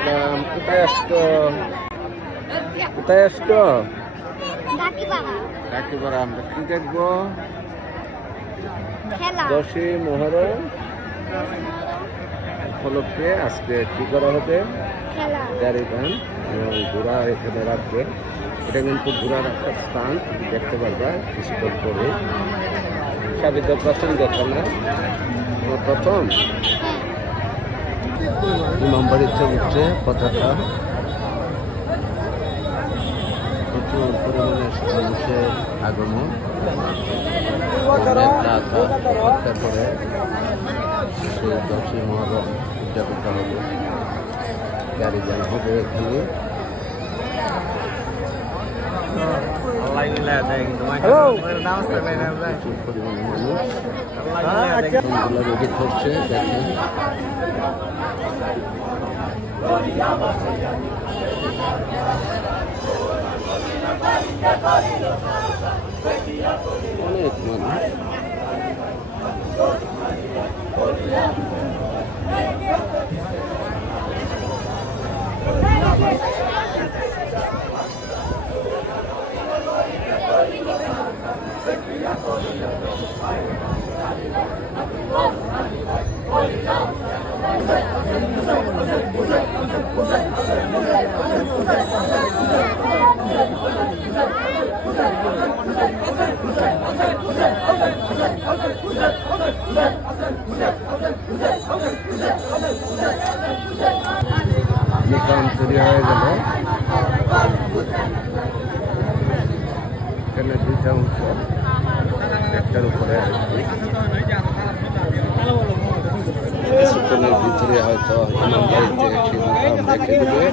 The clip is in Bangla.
আসলাম। কোথায় আসতো? কোথায় আসতো? কাকিপাড়া। আমরা কি দেখবো? 10ই মুহররম উপলক্ষে আজকে কি করা হবে? গাড়ি গান এবং ঘোড়া এখানে রাখবে। এটা কিন্তু ঘোড়া রাখার স্থান, দেখতে পারবা কিছুক্ষণ পরে। সাবিত প্রথম দেখা না, প্রথম ইমামবাড়িতে উঠছে পতাকা। প্রচুর পরিমাণে মানুষের আগমন। হত্যা করে সেই 10ই মুহররম উদযাপিত হবে। গাড়ি গান হবে এখানে। প্রচুর পরিমাণে মানুষ রেডি করছে, দেখেন। অনেক মানুষ। নিকাম তৈরি হয়ে গেল। এখানে দুইটা অংশ, একটার উপরে কিছুক্ষণের ভিতরে হয়তো রেখে দেবে।